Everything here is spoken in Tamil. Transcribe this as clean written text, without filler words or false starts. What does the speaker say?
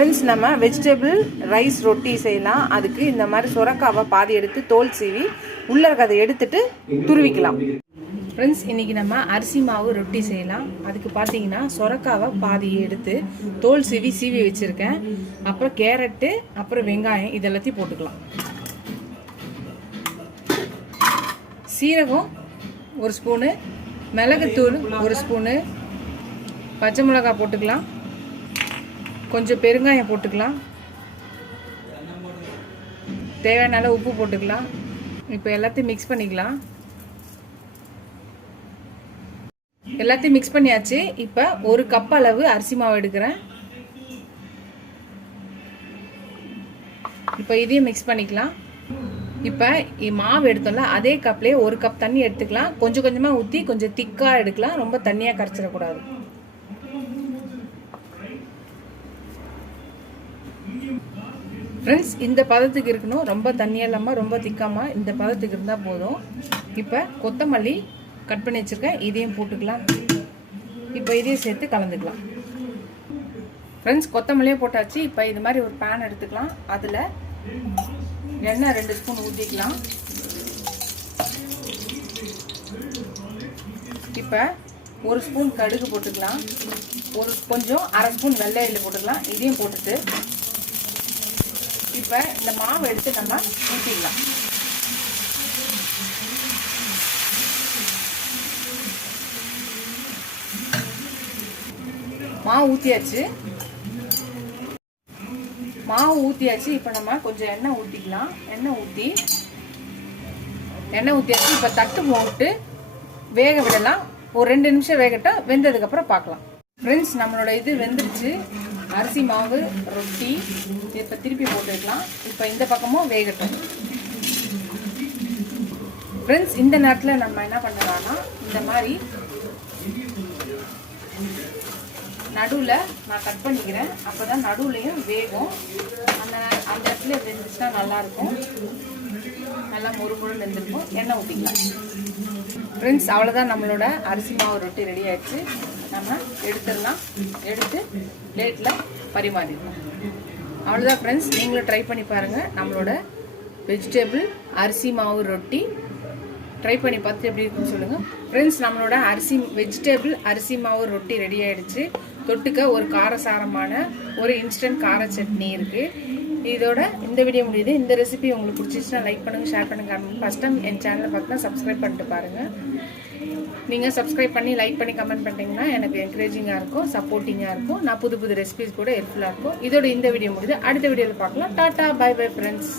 ஃப்ரெண்ட்ஸ், நம்ம வெஜிடபிள் ரைஸ் ரொட்டி செய்யலாம். அதுக்கு இந்த மாதிரி சொரக்காவை பாதி எடுத்து தோல் சீவி உள்ளே இருக்கிறத எடுத்துட்டு துருவிக்கலாம். ஃப்ரெண்ட்ஸ், இன்றைக்கி நம்ம அரிசி மாவு ரொட்டி செய்யலாம். அதுக்கு பார்த்தீங்கன்னா சொரக்காவை பாதி எடுத்து தோல் சீவி வச்சுருக்கேன். அப்புறம் கேரட்டு, அப்புறம் வெங்காயம் இதெல்லாத்தையும் போட்டுக்கலாம். சீரகம் 1 ஸ்பூனு, மிளகுத்தூள் 1 ஸ்பூனு, பச்சை மிளகாய் போட்டுக்கலாம், கொஞ்சம் பெருங்காயம் போட்டுக்கலாம், தேவையான அளவு உப்பு போட்டுக்கலாம். இப்போ எல்லாத்தையும் மிக்ஸ் பண்ணிக்கலாம். எல்லாத்தையும் மிக்ஸ் பண்ணியாச்சு. இப்போ 1 கப் அளவு அரிசி மாவு எடுக்கிறேன். இப்போ இதையும் மிக்ஸ் பண்ணிக்கலாம். இப்போ மாவு எடுத்தோம்ல அதே கப்லேயே 1 கப் தண்ணி எடுத்துக்கலாம். கொஞ்சம் கொஞ்சமாக ஊற்றி கொஞ்சம் திக்காக எடுக்கலாம். ரொம்ப தண்ணியாக கரைச்சிடக்கூடாது. ஃப்ரெண்ட்ஸ், இந்த பதத்துக்கு இருக்கணும். ரொம்ப தண்ணியாக இல்லாமல் ரொம்ப திக்காமல் இந்த பதத்துக்கு இருந்தால் போதும். இப்போ கொத்தமல்லி கட் பண்ணி வச்சுருக்கேன், இதையும் போட்டுக்கலாம். இப்போ இதையும் சேர்த்து கலந்துக்கலாம். ஃப்ரெண்ட்ஸ், கொத்தமல்லியே போட்டாச்சு. இப்போ இது மாதிரி ஒரு பேன் எடுத்துக்கலாம். அதில் எண்ணெய் 2 ஸ்பூன் ஊற்றிக்கலாம். இப்போ 1 ஸ்பூன் கடுகு போட்டுக்கலாம். கொஞ்சம் 1/2 ஸ்பூன் வெள்ளை எள்ளு போட்டுக்கலாம். இதையும் போட்டுட்டு இப்போ இந்த மாவு எடுத்து நம்ம ஊற்றிக்கலாம். மாவு ஊற்றியாச்சு. இப்போ நம்ம கொஞ்சம் எண்ணெய் ஊற்றிக்கலாம். எண்ணெய் ஊற்றியாச்சு. இப்போ தட்டு போட்டு வேக விடலாம். ஒரு 2 நிமிஷம் வேகட்டும். வெந்ததுக்கப்புறம் பார்க்கலாம். ஃப்ரெண்ட்ஸ், நம்மளோட இது வெந்துருச்சு. அரிசி மாவு ரொட்டி இப்போ திருப்பி போட்டுக்கலாம். இப்போ இந்த பக்கமும் வேகட்டும். ஃப்ரெண்ட்ஸ், இந்த நேரத்தில் நம்ம என்ன பண்ணலாம்னா இந்த மாதிரி நடுவில் நான் கட் பண்ணிக்கிறேன். அப்போ தான் நடுவுலையும் வேகும். அந்த இடத்துல வெந்துச்சுன்னா நல்லாயிருக்கும். நல்லா முறுமுறுன்னு வெந்திருக்கும். எண்ணெய் ஊற்றிக்கலாம். ஃப்ரெண்ட்ஸ், அவ்வளோதான், நம்மளோட அரிசி மாவு ரொட்டி ரெடி ஆயிடுச்சு. நம்ம எடுத்துடலாம். எடுத்து பிளேட்டில் பரிமாறிடலாம். அவ்வளோதான் ஃப்ரெண்ட்ஸ், நீங்களும் ட்ரை பண்ணி பாருங்கள். நம்மளோட வெஜிடபிள் அரிசி மாவு ரொட்டி ட்ரை பண்ணி பார்த்து எப்படி இருக்குன்னு சொல்லுங்கள். ஃப்ரெண்ட்ஸ், நம்மளோட வெஜிடபிள் அரிசி மாவு ரொட்டி ரெடி ஆகிடுச்சு. தொட்டுக்க ஒரு காரசாரமான ஒரு இன்ஸ்டன்ட் கார சட்னி இருக்குது. இதோட இந்த வீடியோ முடியுது. இந்த ரெசிபி உங்களுக்கு பிடிச்சிச்சுன்னா லைக் பண்ணுங்கள், ஷேர் பண்ணுங்கள். ஃபஸ்ட் டைம் என் சேனலை பார்த்தீங்கன்னா சப்ஸ்கிரைப் பண்ணிட்டு பாருங்கள். நீங்கள் சப்ஸ்கிரைப் பண்ணி லைக் பண்ணி கமெண்ட் பண்ணிட்டீங்கன்னா எனக்கு என்கரேஜிங்காக இருக்கும், சப்போர்ட்டிங்காக இருக்கும். நான் புது ரெசிபிஸ் கூட ஹெல்ப்ஃபுல்லாக இருக்கும். இதோட இந்த வீடியோ முடியுது. அடுத்த வீடியோவில் பார்க்கலாம். டாட்டா, பை பை ஃப்ரெண்ட்ஸ்.